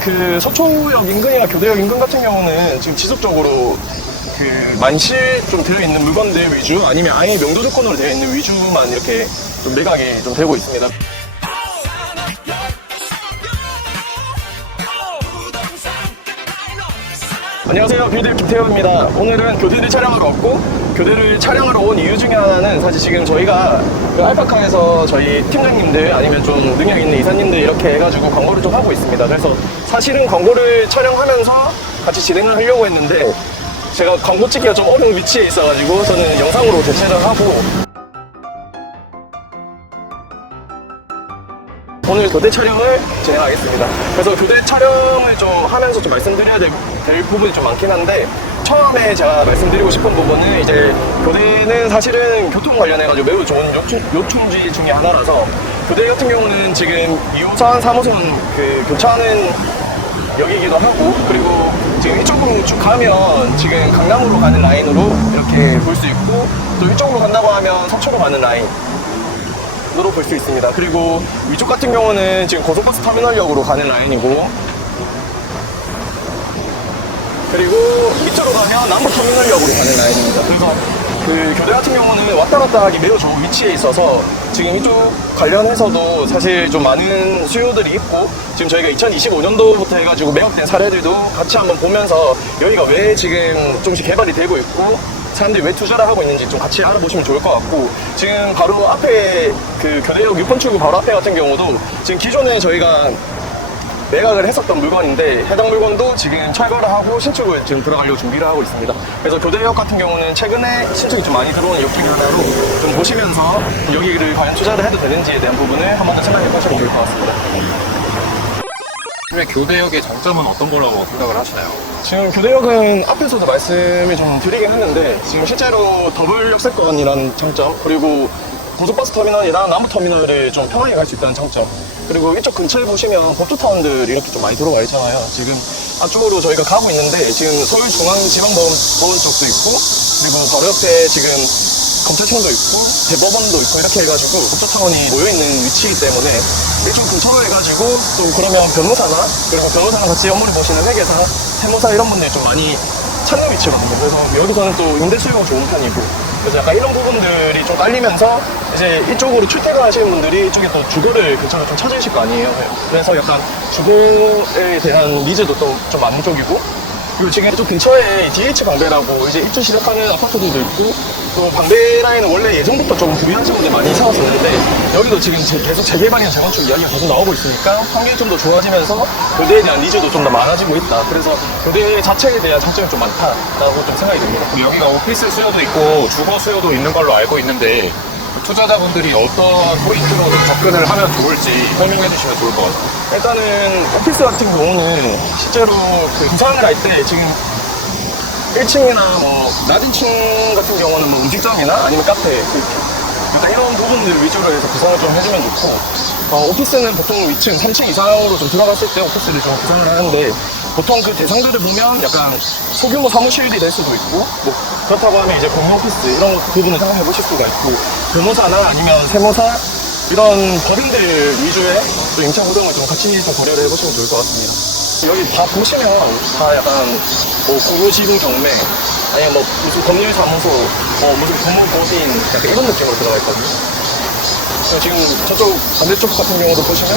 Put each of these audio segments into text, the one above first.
그 서초역 인근이나 교대역 인근 같은 경우는 지금 지속적으로 그 만실 좀 되어 있는 물건들 위주, 아니면 아예 명도 조건으로 되어 있는 위주만 이렇게 좀 매각이 좀 되고 있습니다. 안녕하세요, 빌드 김태형입니다. 오늘은 교대를 촬영하러 왔고, 교대를 촬영하러 온 이유 중에 하나는 사실 지금 저희가 그 알파카에서 저희 팀장님들 아니면 좀 능력 있는 이사님들 이렇게 해가지고 광고를 좀 하고 있습니다. 그래서 사실은 광고를 촬영하면서 같이 진행을 하려고 했는데 제가 광고 찍기가 좀 어려운 위치에 있어가지고 저는 영상으로 대체를 하고 오늘 교대 촬영을 진행하겠습니다. 그래서 교대 촬영을 좀 하면서 좀 말씀드려야 될 부분이 좀 많긴 한데, 처음에 제가 말씀드리고 싶은 부분은 이제 교대는 사실은 교통 관련해가지고 매우 좋은 요충지 중에 하나라서, 교대 같은 경우는 지금 2호선, 3호선 그 교차하는 역이기도 하고, 그리고 지금 이쪽으로 쭉 가면 지금 강남으로 가는 라인으로 이렇게 볼 수 있고, 또 이쪽으로 간다고 하면 서초로 가는 라인 으로 볼 수 있습니다. 그리고 위쪽 같은 경우는 지금 고속버스 터미널역으로 가는 라인이고, 그리고 이쪽으로 가면 남부터미널역으로 가는 라인입니다. 그래서 그 교대 같은 경우는 왔다 갔다 하기 매우 좋은 위치에 있어서 지금 이쪽 관련해서도 사실 좀 많은 수요들이 있고, 지금 저희가 2025년도부터 해가지고 매각된 사례들도 같이 한번 보면서 여기가 왜 지금 조금씩 개발이 되고 있고 사람들이 왜 투자를 하고 있는지 좀 같이 알아보시면 좋을 것 같고, 지금 바로 앞에 그 교대역 6번 출구 바로 앞에 같은 경우도 지금 기존에 저희가 매각을 했었던 물건인데 해당 물건도 지금 철거를 하고 신축을 지금 들어가려고 준비를 하고 있습니다. 그래서 교대역 같은 경우는 최근에 신축이 좀 많이 들어오는 역 중에 하나로 좀 보시면서 여기를 과연 투자를 해도 되는지에 대한 부분을 한 번 더 생각해 보시면 좋을 것 같습니다. 교대역의 장점은 어떤 거라고 생각을 하시나요? 지금 교대역은 앞에서도 말씀을 좀 드리긴 했는데, 지금 실제로 더블 역세권이라는 장점, 그리고 고속버스 터미널이랑 남부터미널을 좀 편하게 갈 수 있다는 장점, 그리고 이쪽 근처에 보시면 법조타운들 이렇게 좀 많이 들어와 있잖아요. 지금 앞쪽으로 저희가 가고 있는데 지금 서울중앙지방법원 쪽도 있고, 그리고 바로 옆에 지금 검찰청도 있고 대법원도 있고 이렇게 해가지고 법조타운이 모여있는 위치이기 때문에 이쪽 근처로 해가지고 또 그러면 변호사나, 그리고 변호사랑 같이 업무를 보시는 회계사, 세무사 이런 분들이 좀 많이 찾는 위치거든요. 그래서 여기서는 또 임대 수요가 좋은 편이고, 그래서 약간 이런 부분들이 좀 딸리면서 이제 이쪽으로 출퇴근하시는 분들이 이쪽에 또 주거를 근처로 좀 찾으실 거 아니에요. 그래서 약간 주거에 대한 니즈도 또 좀 많은 쪽이고, 그리고 지금 이쪽 근처에 DH 방배라고 이제 입주 시작하는 아파트들도 있고, 또 방배 라인은 원래 예전부터 좀 구매한 직원들 많이 사왔었는데 여기도 지금 계속 재개발이나 재건축 이야기가 계속 나오고 있으니까 환경이 좀 더 좋아지면서 교대에 대한 니즈도 좀 더 많아지고 있다. 그래서 교대 자체에 대한 장점이 좀 많다라고 좀 생각이 듭니다. 여기가 오피스 수요도 있고 주거 수요도 있는 걸로 알고 있는데, 투자자분들이 어떤 포인트로 좀 접근을 하면 좋을지 설명해 주시면 좋을 것 같아요. 일단은 오피스 같은 경우는 실제로 그 구상을 할 때 지금 1층이나 뭐 낮은 층 같은 경우는 뭐 음식점이나 아니면 카페, 일단 이런 부분들 위주로 해서 구성을 좀 해주면 좋고, 오피스는 보통 2층, 3층 이상으로 좀 들어갔을 때 오피스를 좀 구성을 하는데, 보통 그 대상들을 보면 약간 소규모 사무실이 될 수도 있고, 뭐 그렇다고 하면 이제 공용 오피스 이런 부분을 생각해 보실 수가 있고, 변호사나 아니면 세무사 이런 법인들 위주의 또 임차 구성을 좀 같이 좀 고려를 해보시면 좋을 것 같습니다. 여기 다 보시면 다 약간 뭐 공유지분 경매, 아니면 뭐 무슨 법률사무소, 뭐 무슨 법무법인 약간 이런 느낌으로 들어가 있거든요. 지금 저쪽 반대쪽 같은 경우도 보시면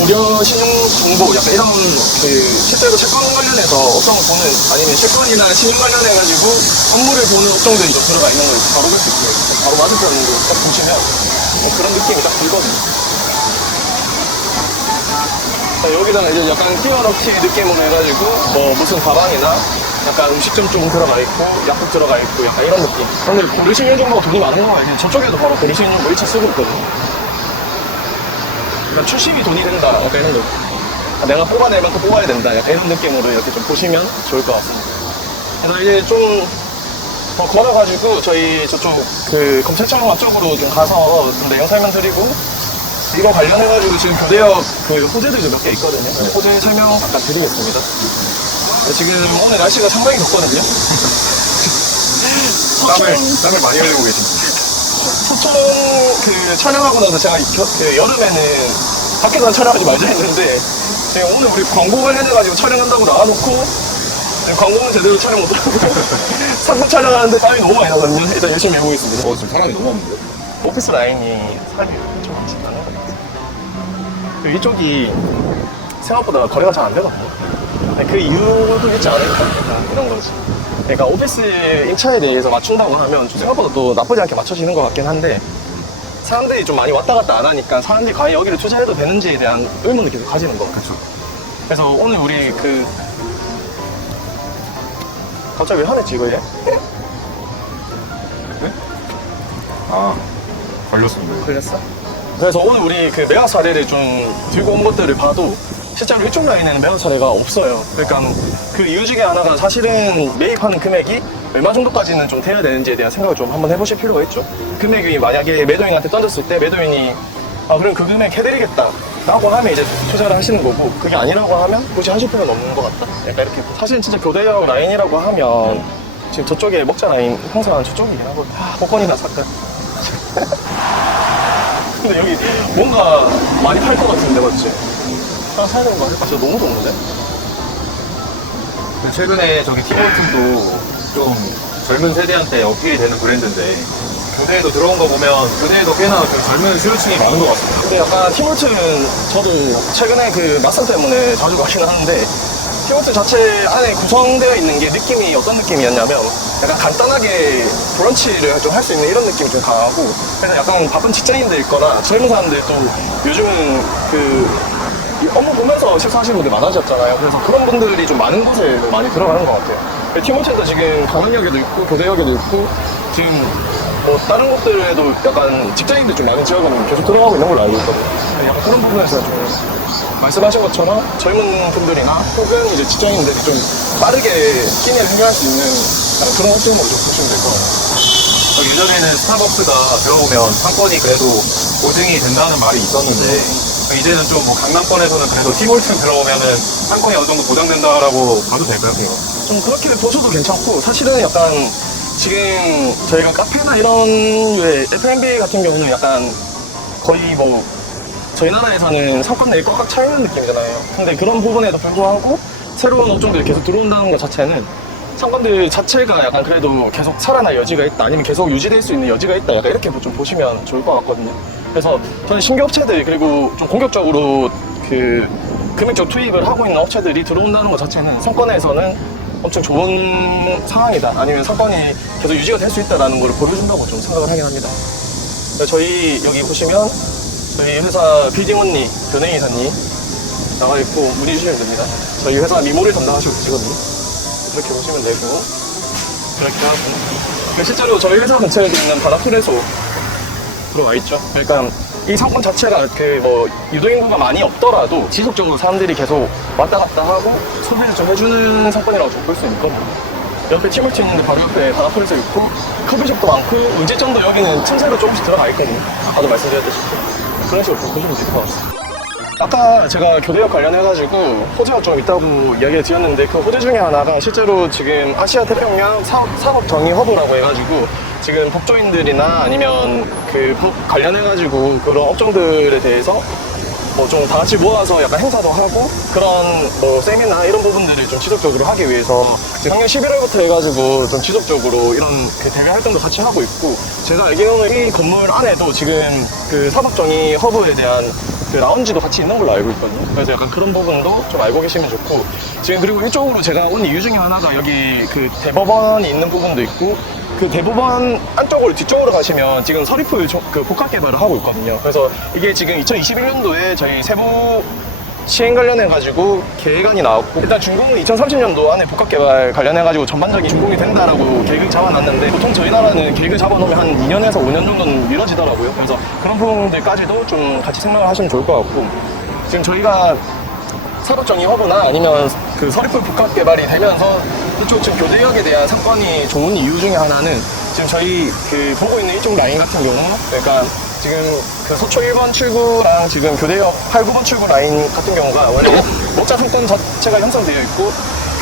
고려 신용정보 약간 이런 그 실제로 채권 관련해서 업종을 보는, 아니면 채권이나 신용 관련해가지고 업무를 보는 업종들이 좀 들어가 있는 걸 바로 볼 수 있고요. 바로 맞은편으로 딱 보시면 그런 느낌이 딱 들거든요. 여기다가 이제 약간 끼워넣기 느낌으로 해가지고 뭐 무슨 가방이나 약간 음식점 좀 들어가 있고 약국 들어가 있고 약간 이런 느낌. 근데 고려신용정보가 돈이 많은 거 알지? 저쪽에도 바로 고려신용정보 1차 쓰고 있거든요. 그러니까 출신이 돈이 된다 약간 이런 느낌. 내가 뽑아낼 만큼 뽑아야 된다 약간 이런 느낌으로 이렇게 좀 보시면 좋을 것 같습니다. 그래서 이제 좀 더 걸어가지고 저희 저쪽 그 검찰청 앞쪽으로 좀 가서 좀 내용 설명드리고, 이거 관련해가지고 지금 교대역 그 호재들도 몇 개 있거든요. 호재 설명 잠깐 드리겠습니다. 지금 오늘 날씨가 상당히 덥거든요. 땀을 많이 흘리고 계십니다. 서촌 그 촬영하고 나서 제가 그 여름에는 밖에서 촬영하지 말자 했는데 지금 오늘 우리 광고 관련해가지고 촬영한다고 나와놓고 광고는 제대로 촬영 못하고 상품 촬영하는데 땀이 너무 많이 나거든요. 일단 열심히 해보겠습니다. 지금 사람이 너무 없는데? 오피스 라인이 사람이 좀 많이 나는 것 같아요. 그리고 이쪽이 생각보다 거래가 잘 안 되거든요. 그 이유도 있지 않을까? 이런 거지. 그러니까 오피스 인차에 대해서 맞춘다고 하면 좀 생각보다 또 나쁘지 않게 맞춰지는 것 같긴 한데 사람들이 좀 많이 왔다 갔다 안 하니까 사람들이 과연 여기를 투자해도 되는지에 대한 의문을 계속 가지는 것 같아요. 그래서 오늘 우리 갑자기 왜 화냈지 이거 얘? 아, 걸렸습니다. 걸렸어? 그래서 오늘 우리 그 매각 사례를 좀 들고 온 것들을 봐도 실제로 이쪽 라인에는 매각 사례가 없어요. 그러니까 그 이유 중에 하나가 사실은 매입하는 금액이 얼마 정도까지는 좀 돼야 되는지에 대한 생각을 좀 한번 해보실 필요가 있죠. 금액이 만약에 매도인한테 던졌을 때 매도인이 그럼 그 금액 해드리겠다 라고 하면 이제 투자를 하시는 거고, 그게 아니라고 하면 굳이 하실 필요는 없는 것 같다? 약간 이렇게. 사실은 진짜 교대역 라인이라고 하면 지금 저쪽에 먹자 라인 항상 저쪽이긴 하거든. 복권이나 살까? 근데 여기 뭔가 많이 팔 것 같은데, 맞지? 하나 사야 되는 거 아닐까? 진짜 너무 좋은데? 최근에 저기 티몰튼도 좀 젊은 세대한테 어필이 되는 브랜드인데 교대에도 들어온 거 보면 교대에도 꽤나 좀 젊은 수요층이 많은 것 같습니다. 근데 약간 티몰트는 저도 최근에 그 낯선 때문에 자주 가긴 하는데 티몰트 자체 안에 구성되어 있는 게 느낌이 어떤 느낌이었냐면 약간 간단하게 브런치를 좀 할 수 있는 이런 느낌이 좀 강하고, 그래서 약간 바쁜 직장인들 있거나 젊은 사람들 또 요즘은 이 업무 보면서 식사하시는 분들 많아졌잖아요. 그래서 그런 분들이 좀 많은 곳에 많이 들어가는 것 같아요. 티몰트도 지금 강원역에도 있고 교대역에도 있고 지금 뭐 다른 곳들에도 약간 직장인들 좀 많은 지역은 계속 들어가고 있는 걸로 알고 있거든요. 약간 그런 부분에서 좀 말씀하신 것처럼 젊은 분들이나 혹은 이제 직장인들이 좀 빠르게 끼니를 해결할 수 있는 약간 그런 옵션으로 좀 보시면 될 것 같아요. 예전에는 스타벅스가 들어보면 상권이 그래도 보증이 된다는 말이 있었는데 이제는 좀 뭐 강남권에서는 그래도 티몰튼 들어오면은 상권이 어느 정도 보장된다라고 봐도 될까요? 좀 그렇게 보셔도 괜찮고, 사실은 약간 지금 저희가 카페나 이런 류의 F&B 같은 경우는 약간 거의 뭐 저희 나라에서는 상권 내에 꽉꽉 차 있는 느낌이잖아요. 근데 그런 부분에도 불구하고 새로운 업종들이 계속 들어온다는 것 자체는 상권들 자체가 약간 그래도 계속 살아날 여지가 있다, 아니면 계속 유지될 수 있는 여지가 있다, 약간 이렇게 좀 보시면 좋을 것 같거든요. 그래서 저는 신규 업체들, 그리고 좀 공격적으로 그 금액적 투입을 하고 있는 업체들이 들어온다는 것 자체는 상권에서는 엄청 좋은 상황이다, 아니면 상권이 계속 유지가 될 수 있다는 걸 보여준다고 좀 생각을 하긴 합니다. 저희 여기 보시면 저희 회사 빌딩 언니, 변혜 이사님 나와 있고 문의 주시면 됩니다. 저희 회사 미모를 담당하시고 계시거든요. 이렇게 보시면 되고, 이렇게 하고, 실제로 저희 회사 근처에 있는 바다프레소 들어와 있죠. 그러니까 이 상권 자체가 유동인구가 많이 없더라도 지속적으로 사람들이 계속 왔다 갔다 하고 소비를 좀 해주는 상권이라고 좀 볼 수 있거든요. 옆에 티몰트 있는데 바로 옆에 바다프레소 있고 커피숍도 많고 음식점도 여기는 틈새로 조금씩 들어가 있거든요. 아까도 말씀드렸듯이 그런 식으로 좀 보시면 될 것 같습니다. 아까 제가 교대역 관련해가지고 호재가 좀 있다고 이야기를 드렸는데, 그 호재 중에 하나가 실제로 지금 아시아 태평양 사업 정의 허브라고 해가지고 지금 법조인들이나 아니면 그 법 관련해가지고 그런 업종들에 대해서 뭐 좀 다 같이 모아서 약간 행사도 하고 그런 뭐 세미나 이런 부분들을 좀 지속적으로 하기 위해서 작년 11월부터 해가지고 좀 지속적으로 이런 그 대외 활동도 같이 하고 있고, 제가 알기로는 이 건물 안에도 지금 그 사법정의 허브에 대한 그 라운지도 같이 있는 걸로 알고 있거든요. 그래서 약간 그런 부분도 좀 알고 계시면 좋고, 지금 그리고 이쪽으로 제가 온 이유 중에 하나가 여기 그 대법원이 있는 부분도 있고, 그 대법원 안쪽으로 뒤쪽으로 가시면 지금 서리풀 그 복합 개발을 하고 있거든요. 그래서 이게 지금 2021년도에 저희 세부 시행 관련해가지고 계획안이 나왔고, 일단 준공은 2030년도 안에 복합 개발 관련해가지고 전반적인 준공이 된다라고 계획을 잡아놨는데, 보통 저희 나라는 계획을 잡아놓으면 한 2년에서 5년 정도는 미뤄지더라고요. 그래서 그런 부분들까지도 좀 같이 생각을 하시면 좋을 것 같고, 지금 저희가 사법정의 허브나 아니면 그 서리풀 복합 개발이 되면서 그쪽 지금 교대역에 대한 상권이 좋은 이유 중에 하나는 지금 저희 그 보고 있는 이쪽 라인 같은 경우, 그러니까 지금 그 서초 1번 출구랑 지금 교대역 8, 9번 출구 라인 같은 경우가 원래 목자 상권 자체가 형성되어 있고,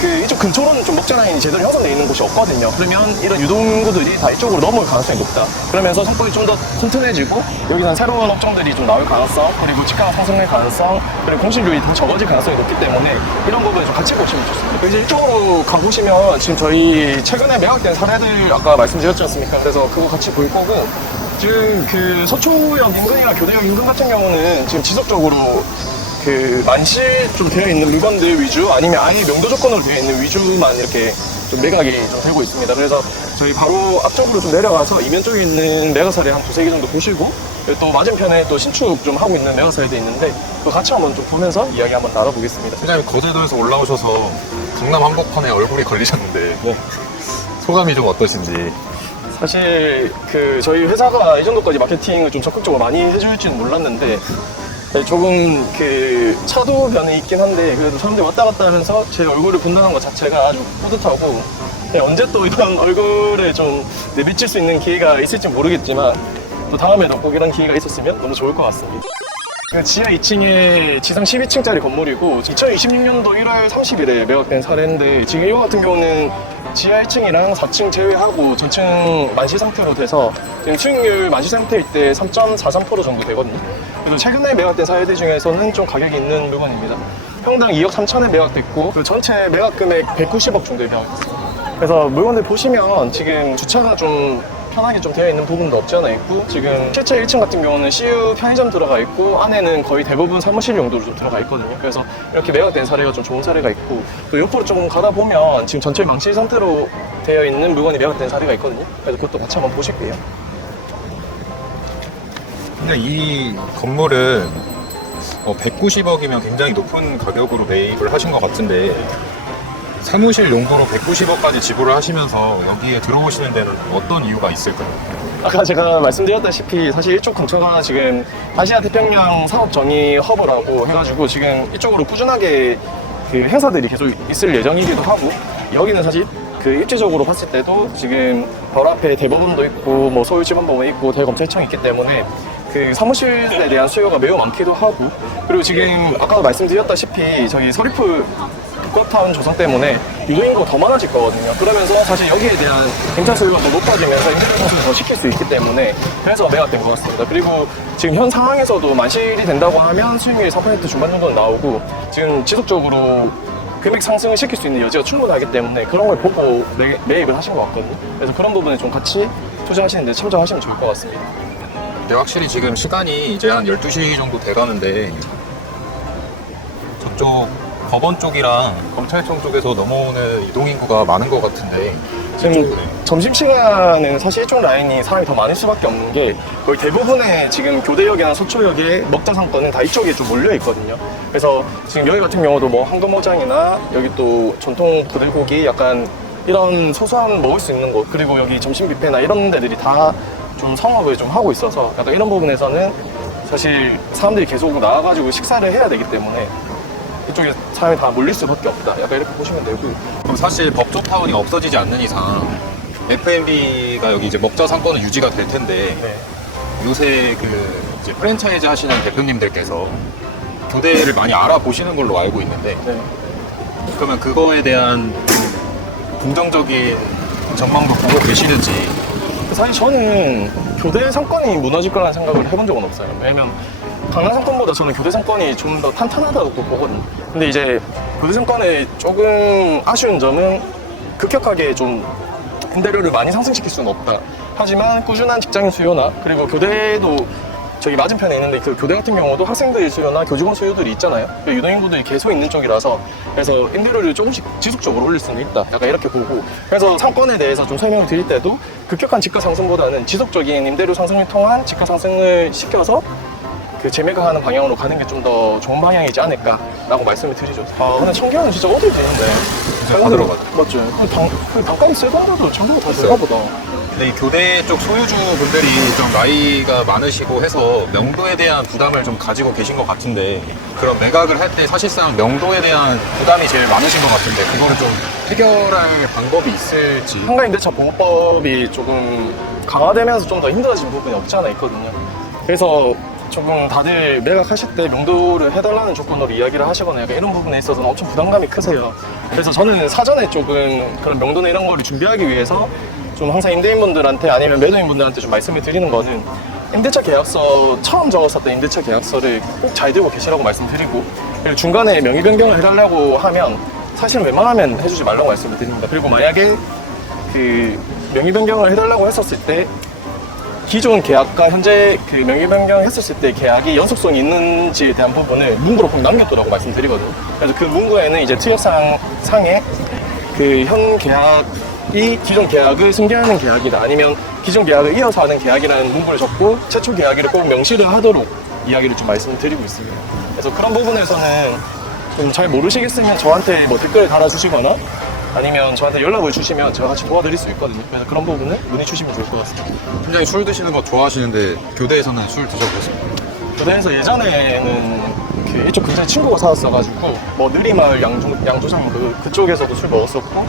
이쪽 근처로는 좀 먹자 라인이 제대로 형성되어 있는 곳이 없거든요. 그러면 이런 유동인구들이 다 이쪽으로 넘어올 가능성이 높다. 그러면서 상권이 좀 더 튼튼해지고 여기는 새로운 업종들이 좀 나올 가능성, 그리고 집가가 상승할 가능성, 그리고 공실률이 더 적어질 가능성이 높기 때문에 이런 부분을 좀 같이 보시면 좋습니다. 이제 이쪽으로 가보시면 지금 저희 최근에 매각된 사례들 아까 말씀드렸지 않습니까? 그래서 그거 같이 볼 거고, 지금 그 서초역 인근이나 교대역 인근 같은 경우는 지금 지속적으로 그 만실 좀 되어 있는 물건들 위주, 아니면 아예 명도 조건으로 되어 있는 위주만 이렇게 좀 매각이 좀 되고 있습니다. 그래서 저희 바로 앞쪽으로 좀 내려가서 이면 쪽에 있는 매각사례 한 두세 개 정도 보시고, 또 맞은편에 또 신축 좀 하고 있는 매각사례도 있는데 또 같이 한번 좀 보면서 이야기 한번 나눠보겠습니다. 회장님 거제도에서 올라오셔서 강남 한복판에 얼굴이 걸리셨는데 네. 소감이 좀 어떠신지. 사실 그 저희 회사가 이 정도까지 마케팅을 좀 적극적으로 많이 해줄지는 몰랐는데, 조금 그 차도 변이 있긴 한데 그래도 사람들이 왔다 갔다 하면서 제 얼굴을 본다는 것 자체가 아주 뿌듯하고, 언제 또 이런 얼굴을 좀 내비칠 수 있는 기회가 있을지 모르겠지만 또 다음에도 꼭 이런 기회가 있었으면 너무 좋을 것 같습니다. 지하 2층에 지상 12층짜리 건물이고 2026년도 1월 30일에 매각된 사례인데, 지금 이거 같은 경우는 지하 1층이랑 4층 제외하고 전층 만시 상태로 돼서 지금 수익률 만시 상태일 때 3.43% 정도 되거든요. 그래서 최근에 매각된 사례들 중에서는 좀 가격이 있는 물건입니다. 평당 2억 3천에 매각됐고 그 전체 매각 금액 190억 정도에 매각됐습니다. 그래서 물건들 보시면 지금 주차가 좀 편하게 좀 되어 있는 부분도 없지 않아 있고, 지금 실제 1층 같은 경우는 CU 편의점 들어가 있고 안에는 거의 대부분 사무실 용도로 좀 들어가 있거든요. 그래서 이렇게 매각된 사례가 좀 좋은 사례가 있고, 또 옆으로 조금 가다 보면 지금 전체 망실 상태로 되어 있는 물건이 매각된 사례가 있거든요. 그래서 그것도 같이 한번 보실게요. 근데 이 건물은 190억이면 굉장히 높은 가격으로 매입을 하신 것 같은데, 사무실 용도로 190억까지 지불을 하시면서 여기에 들어오시는 데는 어떤 이유가 있을까요? 아까 제가 말씀드렸다시피 사실 이쪽 근처가 지금 아시아 태평양 사업 정의 허브라고 해가지고 지금 이쪽으로 꾸준하게 그 행사들이 계속 있을 예정이기도 하고, 여기는 사실 그 입지적으로 봤을 때도 지금 바로 앞에 대법원도 있고 뭐 서울지방법원 있고 대검찰청이 있기 때문에 그 사무실에 대한 수요가 매우 많기도 하고, 그리고 지금 아까도 말씀드렸다시피 저희 서리풀 국가타운 조성 때문에 유도인구가 더 많아질 거거든요. 그러면서 사실 여기에 대한 임차 수요가 더 높아지면서 임대 상승을 더 시킬 수 있기 때문에 그래서 매각된 것 같습니다. 그리고 지금 현 상황에서도 만실이 된다고 하면 수익률이 4% 중반 정도는 나오고, 지금 지속적으로 금액 상승을 시킬 수 있는 여지가 충분하기 때문에 그런 걸 보고 매입을 하신 것 같거든요. 그래서 그런 부분에 좀 같이 투자하시는데 참조하시면 좋을 것 같습니다. 근데 확실히 지금 시간이 이제 한 12시 정도 돼가는데 저쪽 법원 쪽이랑 검찰청 쪽에서 넘어오는 이동인구가 많은 것 같은데, 지금 점심시간에는 사실 이쪽 라인이 사람이 더 많을 수밖에 없는 게 거의 대부분의 지금 교대역이나 서초역의 먹자 상권은 다 이쪽에 좀 몰려 있거든요. 그래서 지금 여기 같은 경우도 뭐 황금어장이나 여기 또 전통 부들고기 약간 이런 소소한 먹을 수 있는 곳, 그리고 여기 점심 뷔페나 이런 데들이 다 좀 성업을 좀 하고 있어서 약간 이런 부분에서는 사실 사람들이 계속 나와가지고 식사를 해야 되기 때문에 이쪽에 사람이 다 몰릴 수밖에 없다. 약간 이렇게 보시면 되고. 그럼 사실 법조타운이 없어지지 않는 이상 F&B가 여기 이제 먹자 상권은 유지가 될 텐데, 네. 요새 그 이제 프랜차이즈 하시는 대표님들께서 교대를 많이 알아보시는 걸로 알고 있는데, 네. 그러면 그거에 대한 긍정적인 전망도 보고 계시는지. 사실 저는 교대 상권이 무너질 거라는 생각을 해본 적은 없어요. 왜냐면 강남 상권보다 저는 교대 상권이 좀 더 탄탄하다고 보거든요. 근데 이제 교대 상권의 조금 아쉬운 점은 급격하게 좀 임대료를 많이 상승시킬 수는 없다. 하지만 꾸준한 직장인 수요나 그리고 교대도 저기 맞은편에 있는데 그 교대 같은 경우도 학생들 수요나 교직원 수요들이 있잖아요. 유동인구들이 계속 있는 쪽이라서 그래서 임대료를 조금씩 지속적으로 올릴 수는 있다. 약간 이렇게 보고, 그래서 상권에 대해서 좀 설명을 드릴 때도 급격한 지가 상승보다는 지속적인 임대료 상승을 통한 지가 상승을 시켜서 그 재매각하는 방향으로 가는 게 좀 더 좋은 방향이지 않을까라고 말씀을 드리죠. 아 근데 청계환은 진짜 어딜 되는데? 진짜 다 들어가죠. 맞죠. 그 단가이 세던데도 청계가 다 들어가 보다. 근데 이 교대 쪽 소유주분들이 좀 나이가 많으시고 해서 명도에 대한 부담을 좀 가지고 계신 것 같은데, 그런 매각을 할 때 사실상 명도에 대한 부담이 제일 많으신 것 같은데 그거를 좀 해결할 방법이 있을지. 상가임대차 보호법이 조금 강화되면서 좀 더 힘들어진 부분이 없지 않아 있거든요. 그래서 조금 다들 매각하실 때 명도를 해달라는 조건으로 이야기를 하시거나 약간 이런 부분에 있어서는 엄청 부담감이 크세요. 그래서 저는 사전에 조금 그런 명도나 이런 거를 준비하기 위해서 좀 항상 임대인분들한테 아니면 매도인분들한테 좀 말씀을 드리는 거는 임대차 계약서 처음 적었었던 임대차 계약서를 꼭 잘 들고 계시라고 말씀드리고, 그리고 중간에 명의 변경을 해달라고 하면 사실 웬만하면 해주지 말라고 말씀을 드립니다. 그리고 만약에 그 명의 변경을 해달라고 했었을 때 기존 계약과 현재 그 명의 변경했었을 때 계약이 연속성이 있는지에 대한 부분을 문구로 꼭 남겨두라고 말씀드리거든요. 그래서 그 문구에는 이제 특약상에 그 현 계약이 기존 계약을 승계하는 계약이다, 아니면 기존 계약을 이어서 하는 계약이라는 문구를 적고 최초 계약일을 꼭 명시를 하도록 이야기를 좀 말씀드리고 있습니다. 그래서 그런 부분에서는 좀 잘 모르시겠으면 저한테 뭐 댓글을 달아주시거나 아니면 저한테 연락을 주시면 제가 같이 도와드릴 수 있거든요. 그래서 그런 부분은 문의 주시면 좋을 것 같습니다. 팀장님 술 드시는 거 좋아하시는데 교대에서는 술 드셔보세요? 교대에서 예전에는 그 이쪽 근처에 친구가 살았어가지고 뭐 느리마을 양조장 그쪽에서도 술 먹었었고,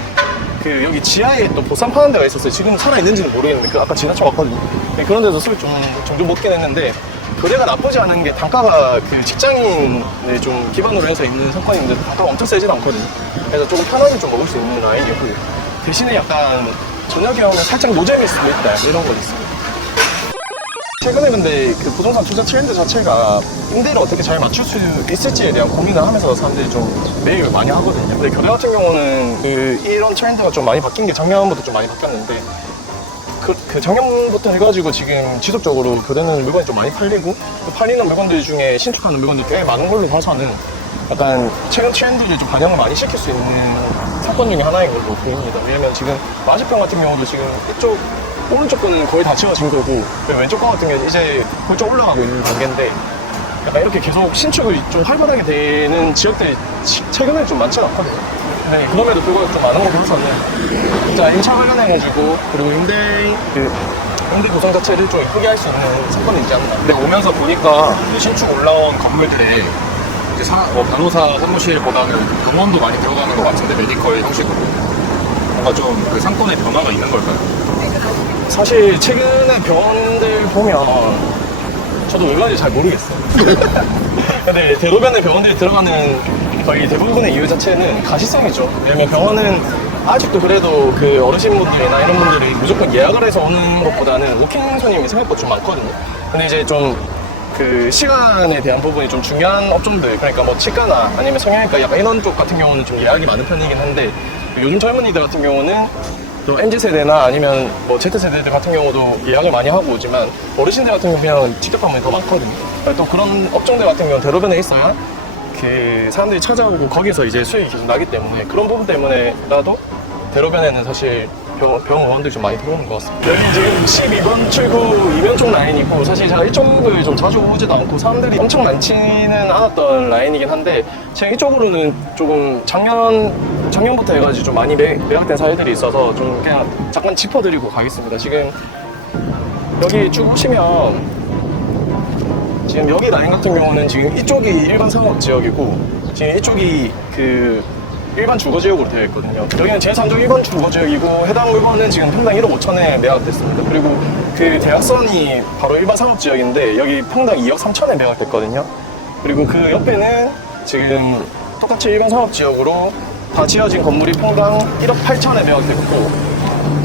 그 여기 지하에 또 보쌈 파는 데가 있었어요. 지금 살아있는지는 모르겠는데 그 아까 지나쳐갔거든요. 그런 데서 술 좀 종종 먹긴 했는데, 교대가 나쁘지 않은 게 단가가 그 직장인을 좀 기반으로 해서 있는 상권인데 단가가 엄청 세진 않거든요. 그래서 조금 편하게 좀 먹을 수 있는 라인이고, 대신에 약간 저녁에 오면 살짝 노잼일 수도 있다 이런 건 있습니다. 최근에 근데 그 부동산 투자 트렌드 자체가 임대를 어떻게 잘 맞출 수 있을지에 대한 고민을 하면서 사람들이 좀 매입을 많이 하거든요. 근데 교대 같은 경우는 이런 트렌드가 좀 많이 바뀐 게 작년부터 좀 많이 바뀌었는데, 그 작년부터 해가지고 지금 지속적으로 교대는 물건이 좀 많이 팔리고, 그 팔리는 물건들 중에 신축하는 물건들이 꽤 많은 걸로 봐서는 약간 최근 트렌드를 좀 반영을 많이 시킬 수 있는 사건 중에 하나인 걸로 보입니다. 왜냐면 지금 마지평 같은 경우도 지금 이쪽 오른쪽 거는 거의 다 지어진 거고, 왼쪽 거 같은 경우는 이제 훌쩍 올라가고 있는 단계인데, 약간 이렇게 계속 신축을 좀 활발하게 되는 지역들이 최근에 좀 많지 않거든요. 네, 그럼에도 불구하고 좀 많은 거 보고서는 진짜 임차 관련해가지고, 그리고 임대 구성 자체를 좀 이쁘게 할 수 있는 사건이 있지 않나. 근데 오면서 보니까 신축 올라온 건물들에 이제 변호사 사무실보다는 그 병원도 많이 들어가는 것 같은데, 메디컬 형식으로 뭔가 좀 그 상권의 변화가 있는 걸까요? 사실 최근에 병원들 보면 저도 왜 그런지 잘 모르겠어요. 근데 대로변에 병원들이 들어가는 거의 대부분의 이유 자체는 가시성이죠. 왜냐면 병원은 아직도 그래도 그 어르신분들이나 이런 분들이 무조건 예약을 해서 오는 것보다는 워킹 손님이 생각보다 좀 많거든요. 근데 이제 좀 그 시간에 대한 부분이 좀 중요한 업종들, 그러니까 뭐 치과나 아니면 성형외과 약간 이런 쪽 같은 경우는 좀 예약이 많은 편이긴 한데, 요즘 젊은이들 같은 경우는 또 MZ세대나 아니면 뭐 Z세대들 같은 경우도 예약을 많이 하고 오지만, 어르신들 같은 경우는 직접 방문이 더 많거든요. 또 그런 업종들 같은 경우는 대로변에 있어야 그 사람들이 찾아오고 거기서 이제 수익이 계속 나기 때문에, 그런 부분 때문에라도 대로변에는 사실 병원들이 좀 많이 들어오는 것 같습니다. 여기 지금 12번 출구 이면쪽 라인이고, 사실 제가 이쪽을 좀 자주 오지도 않고 사람들이 엄청 많지는 않았던 라인이긴 한데, 제가 이쪽으로는 조금 작년부터 해가지고 좀 많이 매각된 사례들이 있어서 좀 그냥 잠깐 짚어드리고 가겠습니다. 지금 여기 쭉 오시면 지금 여기 라인 같은 경우는 지금 이쪽이 일반 상업지역이고, 지금 이쪽이 그 일반 주거지역으로 되어 있거든요. 여기는 제3종 일반 주거지역이고, 해당 물건은 지금 평당 1억 5천에 매각됐습니다. 그리고 그 대학선이 바로 일반 상업지역인데 여기 평당 2억 3천에 매각됐거든요. 그리고 그 옆에는 지금 똑같이 일반 상업지역으로 다 지어진 건물이 평당 1억 8천에 매각됐고,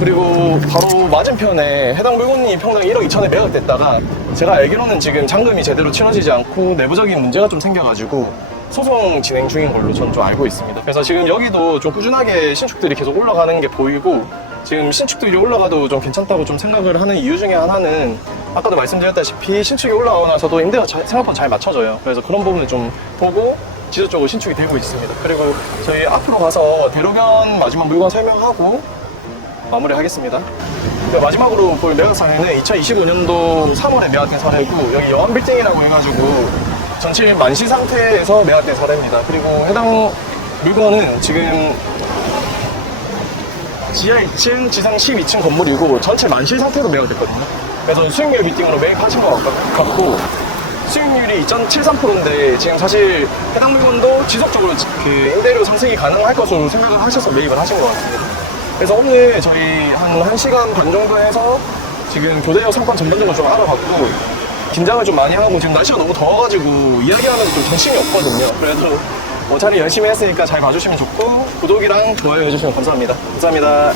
그리고 바로 맞은편에 해당 물건이 평당 1억 2천에 매각됐다가 제가 알기로는 지금 잔금이 제대로 치러지지 않고 내부적인 문제가 좀 생겨가지고 소송 진행 중인 걸로 저는 좀 알고 있습니다. 그래서 지금 여기도 좀 꾸준하게 신축들이 계속 올라가는 게 보이고, 지금 신축들이 올라가도 좀 괜찮다고 좀 생각을 하는 이유 중에 하나는 아까도 말씀드렸다시피 신축이 올라가고 나서도 임대가 생각보다 잘 맞춰져요. 그래서 그런 부분을 좀 보고 지속적으로 신축이 되고 있습니다. 그리고 저희 앞으로 가서 대로변 마지막 물건 설명하고 마무리하겠습니다. 마지막으로 볼 매각 사례는 2025년도 3월에 매각된 사례고, 여기 여한빌딩이라고 해가지고 전체 만시 상태에서 매각된 사례입니다. 그리고 해당 물건은 지금 지하 1층, 지상 12층 건물이고 전체 만시 상태로 매각됐거든요. 그래서 수익률 빌딩으로 매입하신 것 같고, 수익률이 2.73%인데 지금 사실 해당 물건도 지속적으로 그 임대료 상승이 가능할 것으로 생각을 하셔서 매입을 하신 것 같습니다. 그래서 오늘 저희 한 1시간 반 정도 해서 지금 교대역 상권 전반적으로 좀 알아봤고, 긴장을 좀 많이 하고 지금 날씨가 너무 더워가지고 이야기하면서 좀 정신이 없거든요. 그래도 촬영 열심히 했으니까 잘 봐주시면 좋고 구독이랑 좋아요 해주시면 감사합니다. 감사합니다.